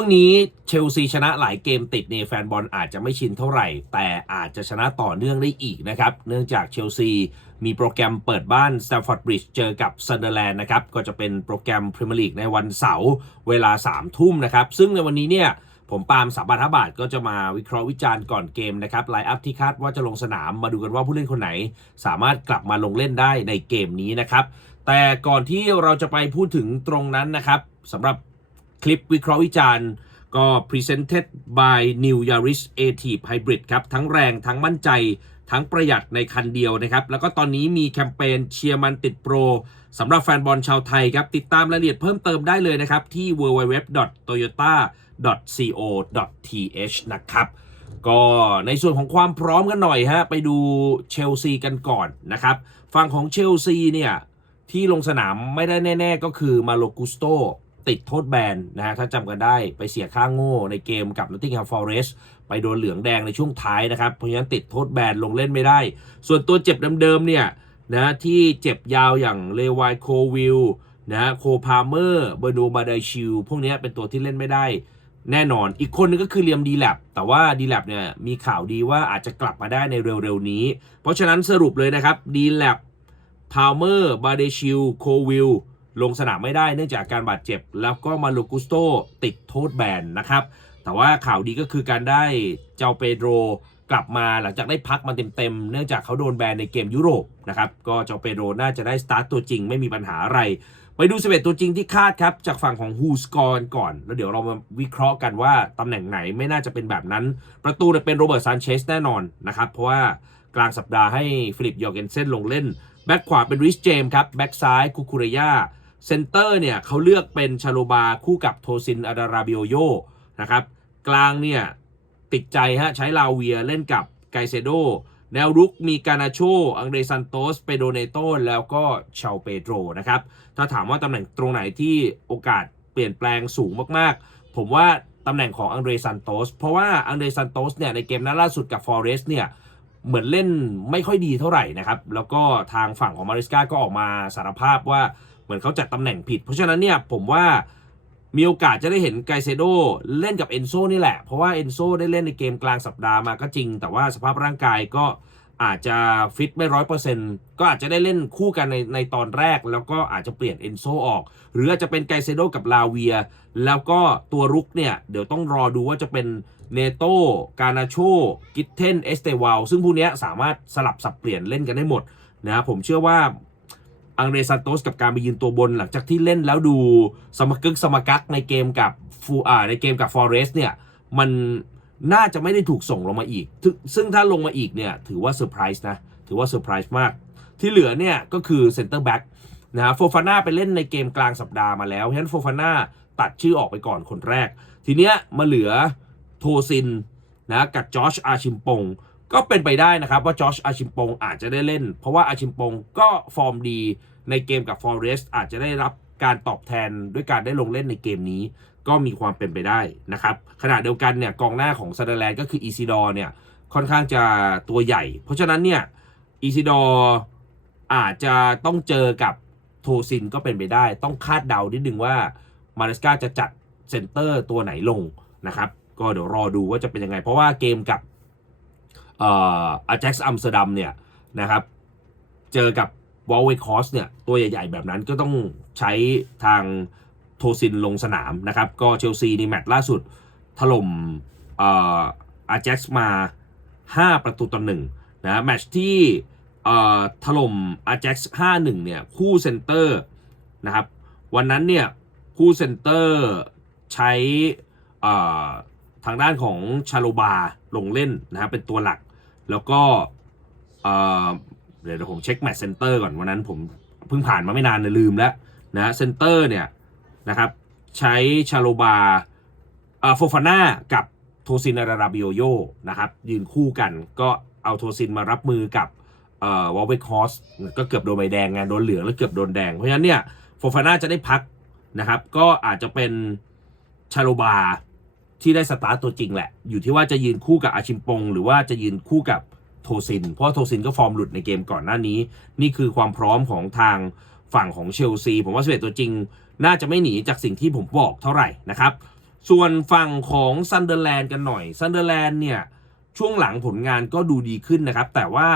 ช่วงนี้เชลซีชนะหลายเกมติดเนี่ยแฟนบอลอาจจะไม่ชินเท่าไหร่ แต่อาจจะชนะต่อเนื่องได้อีกนะครับ เนื่องจากเชลซีมีโปรแกรมเปิดบ้าน Stamford Bridge เจอกับซันเดอร์แลนด์นะครับ ก็จะเป็นโปรแกรมพรีเมียร์ลีกในวันเสาร์เวลา3ทุ่มนะครับ ซึ่งในวันนี้เนี่ยผมปาล์มสามบาทบาทก็จะมาวิเคราะห์วิจารณ์ก่อนเกมนะครับไลน์อัพที่คาดว่าจะลงสนามมาดูกันว่าผู้เล่นคนไหน สามารถกลับมาลงเล่นได้ในเกมนี้นะครับแต่ก่อนที่เราจะไปพูดถึงตรงนั้นนะครับสำหรับ คลิปวิเคราะห์วิจารณ์ก็ presented by New Yaris a t i v Hybrid ครับ ทั้งแรงทั้งมั่นใจทั้งประหยัดในคันเดียวนะครับ แล้วก็ตอนนี้มีแคมเปญเชียร์มันติดโปรสำหรับแฟนบอลชาวไทยครับ ติดตามรายละเอียดเพิ่มเติมได้เลยนะครับ ที่ www.toyota.co.th นะครับ ก็ในส่วนของความพร้อมกันหน่อยฮะ ไปดูเชลซีกันก่อนนะครับ ฝั่งของเชลซีเนี่ย ที่ลงสนามไม่ได้แน่ ๆ ก็คือมาโลกุสโต ติดโทษแบนนะฮะถ้าจำกันได้ไปเสียค่างโง่ในเกมกับ Nottingham Forest ไปโดนเหลืองแดงในช่วงท้ายนะครับ เพราะฉะนั้นติดโทษแบนลงเล่นไม่ได้ ส่วนตัวเจ็บเดิมๆเนี่ยนะที่เจ็บยาวอย่างเลวายโควิลนะโคพาเมอร์เบอร์นูบาไดชิลพวกนี้เป็นตัวที่เล่นไม่ได้แน่นอน อีกคนนึงก็คือเลียมดีแลบแต่ว่าดีแลบเนี่ยมีข่าวดีว่าอาจจะกลับมาได้ในเร็วๆนี้ เพราะฉะนั้นสรุปเลยนะครับดีแลบพาวเมอร์บาเดชิลโควิล ลงสนามไม่ได้เนื่องจากการบาดเจ็บ แล้วก็มาโลกุสโตติดโทษแบนนะครับ แต่ว่าข่าวดีก็คือการได้เจ้าเปโดรกลับมาหลังจากได้พักมาเต็มๆ เนื่องจากเขาโดนแบนในเกมยุโรปนะครับ ก็เจ้าเปโดรน่าจะได้สตาร์ตตัวจริงไม่มีปัญหาอะไร ไปดู11ตัวจริงที่คาดครับ จากฝั่งของฮูสกอร์ก่อน แล้วเดี๋ยวเรามาวิเคราะห์กันว่าตำแหน่งไหนไม่น่าจะเป็นแบบนั้น ประตูเนี่ยเป็นโรเบิร์ตซานเชสแน่นอนนะครับเพราะว่ากลางสัปดาห์ให้ฟิลิปยอร์เกนเซนลงเล่นแบ็กขวาเป็นริชเจมครับแบ็กซ้ายคุคุเรยา เซนเตอร์เนี่ยเขาเลือกเป็นชาโลบาคู่กับโทซินอาดาราบิโอโยนะครับ กลางเนี่ยติดใจฮะใช้ลาเวียเล่นกับไกเซโด แนวรุกมีกานาโช อังเดรซันโตส เปโดเนโต แล้วก็เชาเปโดรนะครับ ถ้าถามว่าตำแหน่งตรงไหนที่โอกาสเปลี่ยนแปลงสูงมากๆ ผมว่าตำแหน่งของอังเดรซันโตส เพราะว่าอังเดรซันโตสเนี่ยในเกมนัดล่าสุดกับฟอเรสเนี่ยเหมือนเล่นไม่ค่อยดีเท่าไหร่นะครับ แล้วก็ทางฝั่งของมาริสกาก็ออกมาสารภาพว่า เหมือนเขาจัดตำแหน่งผิด เพราะฉะนั้นเนี่ยผมว่ามีโอกาสจะได้เห็นไกเซโดเล่นกับเอนโซนี่แหละ เพราะว่าเอนโซได้เล่นในเกมกลางสัปดาห์มาก็จริง แต่ว่าสภาพร่างกายก็อาจจะฟิตไม่ร้อยเปอร์เซ็นต์ก็อาจจะได้เล่นคู่กันในในตอนแรก แล้วก็อาจจะเปลี่ยนเอนโซออก หรืออาจจะเป็นไกเซโดกับลาเวีย แล้วก็ตัวรุกเนี่ย เดี๋ยวต้องรอดูว่าจะเป็นเนโตกานาโชกิทเทนเอสเตวาลซึ่งพวกนี้สามารถสลับสับเปลี่ยนเล่นกันได้หมดนะครับผมเชื่อว่า อังเดรซันโตสกับการไปยืนตัวบนหลังจากที่เล่นแล้วดูสมกึกสมกักในเกมกับฟูอ่าในเกมกับฟอเรสเนี่ยมันน่าจะไม่ได้ถูกส่งลงมาอีก ซึ่งถ้าลงมาอีกเนี่ยถือว่าเซอร์ไพรส์นะ ถือว่าเซอร์ไพรส์มาก ที่เหลือเนี่ยก็คือเซนเตอร์แบ็กนะฮะโฟฟาน่าไปเล่นในเกมกลางสัปดาห์มาแล้วเพราะฉะนั้นโฟฟาน่าตัดชื่อออกไปก่อนคนแรก ทีเนี้ยมาเหลือโทซินนะกับจอชอาชิมปง ก็เป็นไปได้นะครับว่าจอชอาชิมปงอาจจะได้เล่น เพราะว่าอาชิมปงก็ฟอร์มดีในเกมกับฟอเรสต์อาจจะได้รับการตอบแทนด้วยการได้ลงเล่นในเกมนี้ ก็มีความเป็นไปได้นะครับขณะเดียวกันเนี่ยกองหน้าของซาเดแลนด์ก็คืออีซิดอร์เนี่ยค่อนข้างจะตัวใหญ่ เพราะฉะนั้นเนี่ยอีซิดอร์อาจจะต้องเจอกับโทซินก็เป็นไปได้ ต้องคาดเดานิดนึงว่ามาเลสกาจะจัดเซนเตอร์ตัวไหนลงนะครับ ก็เดี๋ยวรอดูว่าจะเป็นยังไง เพราะว่าเกมกับ อาแจ็กซ์อัมสเตอร์ดัมเนี่ยนะครับเจอกับวอลเวคอสเนี่ยตัวใหญ่ๆ แบบนั้นก็ต้องใช้ทางโทซินลงสนามนะครับ ก็เชลซีในแมตช์ล่าสุดถล่มเอ่ออาแจ็กซ์มา 5 ประตูต่อหนึ่งนะแมตช์ที่ถล่มอาแจ็กซ์5-1เนี่ยคู่เซนเตอร์นะครับวันนั้นเนี่ยคู่เซนเตอร์ใช้ทางด้านของชาโลบาลงเล่นนะครับเป็นตัวหลัก แล้วก็เดี๋ยวผมเช็คแมตช์เซนเตอร์ก่อนวันนั้นผมเพิ่งผ่านมาไม่นานเลยลืมแล้วนะเซนเตอร์เนี่ยนะครับใช้ชาโลบาโฟฟาน่ากับโทซินอาราบิโอโยนะครับยืนคู่กันก็เอาโทซินมารับมือกับวอลเวคอสก็เกือบโดนใบแดงไงโดนเหลืองแล้วเกือบโดนแดง เพราะฉะนั้นเนี่ยโฟฟาน่าจะได้พักนะครับก็อาจจะเป็นชาโลบา ที่ได้สตาร์ตตัวจริงแหละ อยู่ที่ว่าจะยืนคู่กับอาชิมปง หรือว่าจะยืนคู่กับโทซิน เพราะโทซินก็ฟอร์มหลุดในเกมก่อนหน้านี้ นี่คือความพร้อมของทางฝั่งของเชลซี ผมว่าสเวตตัวจริง น่าจะไม่หนีจากสิ่งที่ผมบอกเท่าไหร่นะครับ ส่วนฝั่งของซันเดอร์แลนด์กันหน่อยซันเดอร์แลนด์เนี่ยช่วงหลังผลงานก็ดูดีขึ้นนะครับ แต่ว่า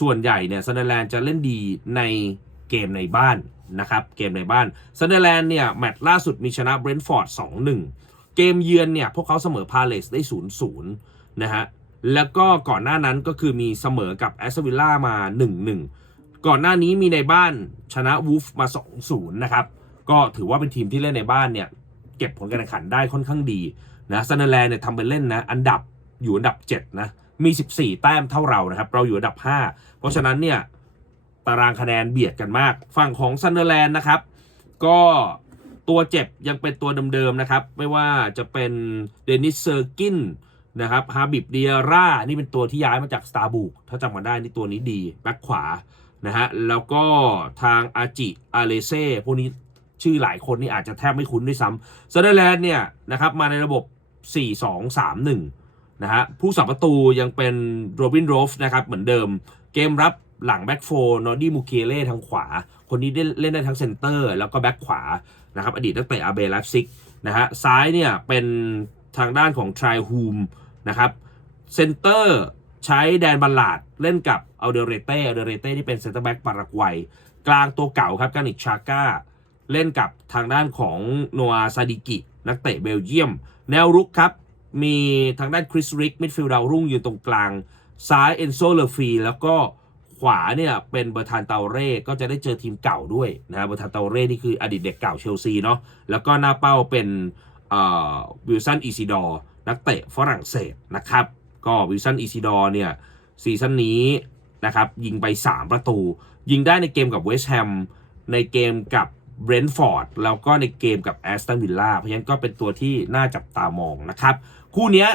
ส่วนใหญ่เนี่ยซันเดอร์แลนด์จะเล่นดีในเกมในบ้านนะครับเกมในบ้านซันเดอร์แลนด์เนี่ยแมตช์ล่าสุดมีชนะเบรนท์ฟอร์ด2-1 เกมเยือนเนี่ยพวกเขาเสมอพาเลสได้0-0นนะฮะแล้วก็ก่อนหน้านั้นก็คือมีเสมอกับแอสตันวิลล่ามา 1-1 ก่อนหน้านี้มีในบ้านชนะวูฟมา 2-0 นะครับ ก็ถือว่าเป็นทีมที่เล่นในบ้านเนี่ยเก็บผลการแข่งขันได้ค่อนข้างดีนะซันเดอร์แลนด์เนี่ยทำเป็นเล่นนะอันดับอยู่อันดับ 7 นะมี 14 แต้มเท่าเรานะครับ เราอยู่อันดับ 5 เพราะฉะนั้นเนี่ยตารางคะแนนเบียดกันมาก ฝั่งของซันเดอร์แลนด์นะครับ ก็ ตัวเจ็บยังเป็นตัวเดิมๆนะครับ ไม่ว่าจะเป็นเดนิสเซอร์กินนะครับฮาบิบเดียร่า นี่เป็นตัวที่ย้ายมาจากสตาร์บุกถ้าจำมาได้นี่ตัวนี้ดีแบ็คขวานะฮะแล้วก็ทางอาจิอาเลเซ่พวกนี้ชื่อหลายคนนี่อาจจะแทบไม่คุ้นด้วยซ้ำเซเดรแลนด์เนี่ยนะครับมาในระบบ 4-2-3-1 นะฮะผู้สับประตูยังเป็นโรบินโรฟนะครับเหมือนเดิมเกมรับหลังแบ็กโฟนอร์ดี้มูเคเล่ทางขวา คนนี้ได้เล่นได้ทั้งเซนเตอร์แล้วก็แบ็กขวา นะครับอดีตนักเตะอาเบลฟซิกนะฮะซ้ายเนี่ยเป็นทางด้านของทรฮูมนะครับเซนเตอร์ใช้แดนบัลลาดเล่นกับอัลเดเรเต้อัลเดเรเต้ที่เป็นเซนเตอร์แบ็กปารากวัย กลางตัวเก่าครับกานิกชาก้า เล่นกับทางด้านของโนอาซาดิกิ นักเตะเบลเยียม แนวรุกครับ มีทางด้านคริสริกมิดฟิลด์ดาวรุ่งอยู่ตรงกลาง ซ้ายเอนโซเลฟีแล้วก็ ขวาเนี่ยเป็นเบอร์ทานเตาเร่ก็จะได้เจอทีมเก่าด้วยนะเบอร์ทานเตาเร่นี่คืออดีตเด็กเก่าเชลซีเนาะแล้วก็หน้าเป้าเป็นวิลสันอีซิดอร์นักเตะฝรั่งเศสนะครับ ก็วิลสันอีซิดอร์เนี่ยซีซั่นนี้นะครับยิงไป 3 ประตู ยิงได้ในเกมกับเวสต์แฮมในเกมกับเบรนท์ฟอร์ดแล้วก็ในเกมกับแอสตันวิลล่าเพราะฉะนั้นก็เป็นตัวที่น่าจับตามองนะครับ คู่นี้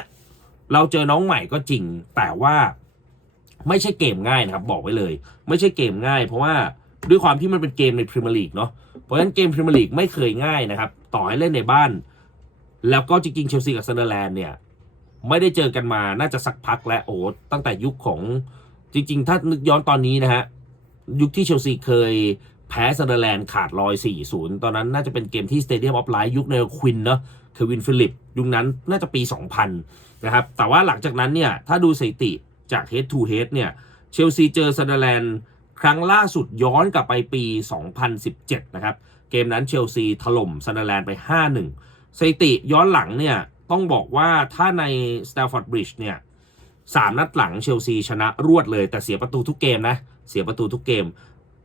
เราเจอน้องใหม่ก็จริงแต่ว่า ไม่ใช่เกมง่ายนะครับบอกไว้เลย ไม่ใช่เกมง่าย เพราะว่าด้วยความที่มันเป็นเกมในพรีเมียร์ลีกเนาะเพราะฉะนั้นเกมพรีเมียร์ลีกไม่เคยง่ายนะครับ ต่อให้เล่นในบ้าน แล้วก็จริงๆเชลซีกับซันเดอร์แลนด์เนี่ยไม่ได้เจอกันมาน่าจะสักพักแล้วโอ้ตั้งแต่ยุคของจริง ๆ ถ้านึกย้อนตอนนี้นะฮะยุคที่เชลซีเคยแพ้ซันเดอร์แลนด์ขาดลอย4-0 ตอนนั้นน่าจะเป็นเกมที่สเตเดียมออฟไลท์ยุคในควินเนาะเควินฟิลิปยุคนั้นน่าจะปี 2000 นะครับ แต่ว่าหลังจากนั้นเนี่ย ถ้าดูสถิติ จาก head to head เนี่ยเชลซีเจอซันเดอร์แลนด์ครั้งล่าสุดย้อนกลับไปปี 2017 นะครับ เกมนั้นเชลซีถล่มซันเดอร์แลนด์ไป 5-1 สถิติย้อนหลังเนี่ยต้องบอกว่าถ้าใน Stamford Bridge เนี่ยสามนัดหลังเชลซีชนะรวดเลยแต่เสียประตูทุกเกมนะ เสียประตูทุกเกม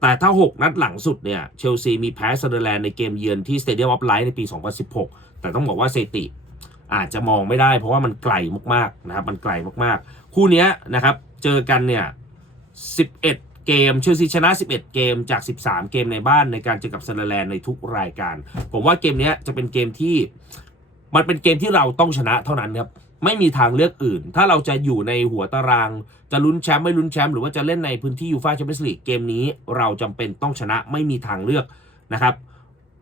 แต่ถ้า 6 นัดหลังสุดเนี่ยเชลซีมีแพ้ซันเดอร์แลนด์ในเกมเยือนที่ Stadium of Light ในปี 2016 แต่ต้องบอกว่าสถิติ อาจจะมองไม่ได้เพราะว่ามันไกลมากๆนะครับ มันไกลมากๆ คู่นี้นะครับ เจอกันเนี่ย 11 เกมเชลซีชนะ 11 เกมจาก 13 เกมในบ้านในการเจอกับซันเดอร์แลนในทุกรายการ ผมว่าเกมนี้จะเป็นเกมที่ มันเป็นเกมที่เราต้องชนะเท่านั้นครับ ไม่มีทางเลือกอื่น ถ้าเราจะอยู่ในหัวตาราง จะลุ้นแชมป์ไม่ลุ้นแชมป์หรือว่าจะเล่นในพื้นที่ยูฟ่าแชมเปี้ยนส์ลีกเกมนี้เราจำเป็นต้องชนะไม่มีทางเลือกนะครับ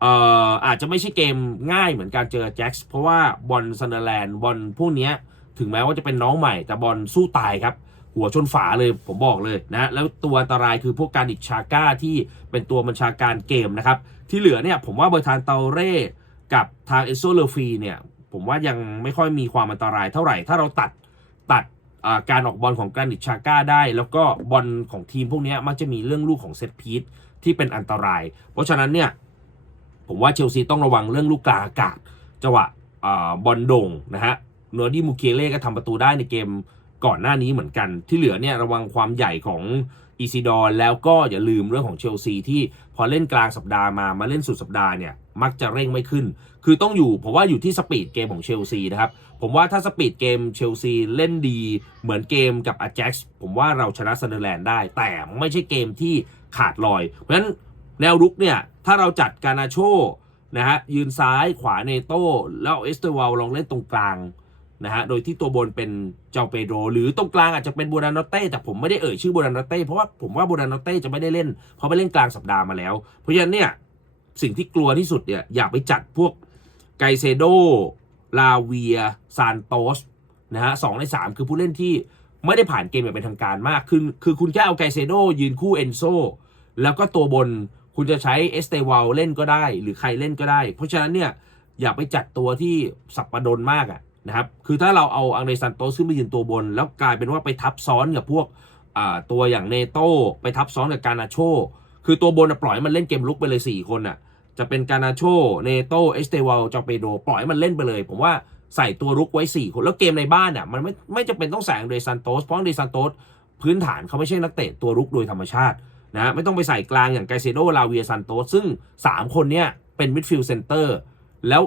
เอ่ออาจจะไม่ใช่เกมง่ายเหมือนการเจอแจ็คส์เพราะว่าบอลซันเดอร์แลนด์บอลพวกนี้ถึงแม้ว่าจะเป็นน้องใหม่ แต่บอลสู้ตายครับ หัวชนฝาเลยผมบอกเลยนะแล้วตัวอันตรายคือพวกการดิกชาก้าที่เป็นตัวบัญชาการเกมนะครับ ที่เหลือเนี่ยผมว่าเบอร์ทานเตาเร่กับทางเอโซเลฟีเนี่ยผมว่ายังไม่ค่อยมีความอันตรายเท่าไหร่ ถ้าเราตัดตัดการออกบอลของการิชาก้าได้ แล้วก็บอลของทีมพวกนี้มักจะมีเรื่องลูกของเซตพีทที่เป็นอันตราย เพราะฉะนั้นเนี่ย ผมว่าเชลซีต้องระวังเรื่องลูกกลางอากาศจังหวะบอลโด่งนะฮะโนดี้มูเคเล่ก็ทำประตูได้ในเกมก่อนหน้านี้เหมือนกัน ที่เหลือเนี่ยระวังความใหญ่ของอีซิดอร์แล้วก็อย่าลืมเรื่องของเชลซีที่พอเล่นกลางสัปดาห์มามาเล่นสุดสัปดาห์เนี่ยมักจะเร่งไม่ขึ้น คือต้องอยู่ผมว่าอยู่ที่สปีดเกมของเชลซีนะครับ ผมว่าถ้าสปีดเกมเชลซีเล่นดีเหมือนเกมกับอาแจ็กซ์ผมว่าเราชนะซันเดอร์แลนด์ได้ แต่ไม่ใช่เกมที่ขาดลอย เพราะฉะนั้นแนวรุกเนี่ย ถ้าเราจัดการนาโชนะฮะยืนซ้ายขวาเนโต้แล้วเอสเตอร์วาลลองเล่นตรงกลางนะฮะโดยที่ตัวบนเป็นเจ้าเปโดรหรือตรงกลางอาจจะเป็นโบรานอเต้แต่ผมไม่ได้เอ่ยชื่อโบรานอเต้เพราะว่าผมว่าโบรานอเต้จะไม่ได้เล่นเพราะไปเล่นกลางสัปดาห์มาแล้ว เพราะฉะนั้นเนี่ยสิ่งที่กลัวที่สุดเนี่ยอยากไปจัดพวกไกเซโดลาเวียซานโตสนะฮะสองในสามคือผู้เล่นที่ไม่ได้ผ่านเกมแบบเป็นทางการมากคือคือคุณแค่เอาไกเซโดยืนคู่เอนโซแล้วก็ตัวบน คุณจะใช้เอสเตวาลเล่นก็ได้ หรือใครเล่นก็ได้ เพราะฉะนั้นเนี่ยอย่าไปจัดตัวที่สับประดนมากอะนะครับ คือถ้าเราเอาอังเดรซันโตสขึ้นไปยืนตัวบน แล้วกลายเป็นว่าไปทับซ้อนกับพวกตัวอย่างเนโต้ไปทับซ้อนกับการนาโช คือตัวบนปล่อยมันเล่นเกมลุกไปเลย 4 คนอะจะเป็นการนาโช เนโต้เอสเตวาลจอเปโด ปล่อยมันเล่นไปเลย ผมว่าใส่ตัวรุกไว้ 4 คน แล้วเกมในบ้านอะมันไม่ไม่จำเป็นต้องใส่อังเดรซันโตสเพราะอังเดรซันโตสพื้นฐานเขาไม่ใช่นักเตะตัวรุกโดยธรรมชาติ นะไม่ต้องไปใส่กลางอย่างไกเซโดลาเวียซันโตซึ่ง 3 คนเนี้ยเป็นมิดฟิลด์เซนเตอร์แล้ว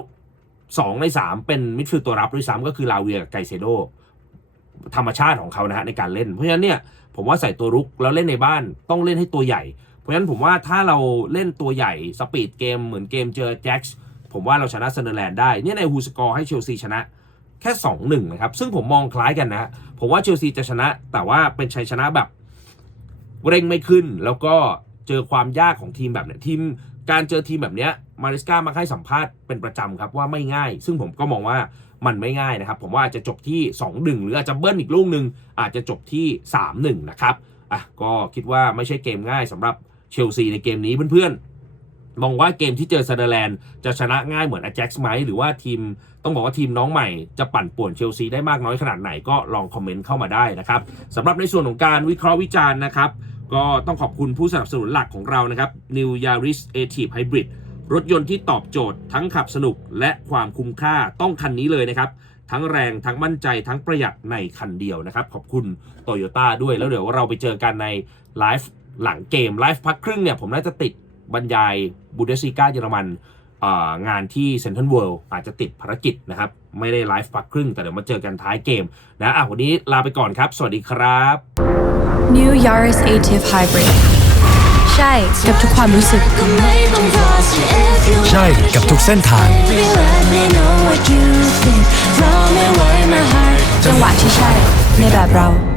2 ใน 3 เป็นมิดฟิลด์ตัวรับด้วยซ้ำก็คือลาเวียกับไกเซโดธรรมชาติของเขานะฮะในการเล่น เพราะฉะนั้นเนี่ยผมว่าใส่ตัวรุกแล้วเล่นในบ้านต้องเล่นให้ตัวใหญ่ เพราะฉะนั้นผมว่าถ้าเราเล่นตัวใหญ่สปีดเกมเหมือนเกมเจอแจ็คผมว่าเราชนะเซนเดอร์แลนด์ได้เนี่ยในฮูสกอร์ให้เชลซีชนะแค่ 2-1 นะครับ ซึ่งผมมองคล้ายกันนะ ผมว่าเชลซีจะชนะ แต่ว่าเป็นชัยชนะแบบ เร่งไม่ขึ้น แล้วก็เจอความยากของทีมแบบเนี้ยทีมการเจอทีมแบบเนี้ยมาริสกามาให้สัมภาษณ์เป็นประจำครับว่าไม่ง่าย ซึ่งผมก็มองว่ามันไม่ง่ายนะครับ ผมว่าอาจจะจบที่ 2-1 หรืออาจจะเบิ้ลอีกลูกหนึ่งอาจจะจบที่ 3-1 นะครับอะก็คิดว่าไม่ใช่เกมง่ายสำหรับเชลซีในเกมนี้เพื่อนๆ มองว่าเกมที่เจอซันเดอร์แลนด์จะชนะง่ายเหมือนอาแจ็คส์ไหมหรือว่าทีมต้องบอกว่าทีมน้องใหม่จะปั่นป่วนเชลซีได้มากน้อยขนาดไหนก็ลองคอมเมนต์เข้ามาได้นะครับสำหรับในส่วนของการวิเคราะห์วิจารณ์นะครับ ก็ต้องขอบคุณผู้สนับสนุนหลักของเรานะครับ New Yaris a t i v e Hybrid รถยนต์ที่ตอบโจทย์ทั้งขับสนุกและความคุ้มค่าต้องคันนี้เลยนะครับ ทั้งแรงทั้งมั่นใจทั้งประหยัดในคันเดียวนะครับ ขอบคุณโตโยต้าด้วยแล้วเดี๋ยวเราไปเจอกันในไลฟ์หลังเกมไลฟ์พักครึ่งเนี่ยผมน่าจะติดบรรยายบูเดสซีกาเยอรมันงานที่เซ็นทรัลเวิลด์อาจจะติดภารกิจนะครับ ไม่ได้ไลฟ์พักครึ่ง แต่เดี๋ยวมาเจอกันท้ายเกมนะอะวันนี้ลาไปก่อนครับ สวัสดีครับ New Yaris Ative Hybrid ใช่กับทุกความรู้สึก ใช่กับทุกเส้นทาง จังหวะที่ใช่ในแบบเรา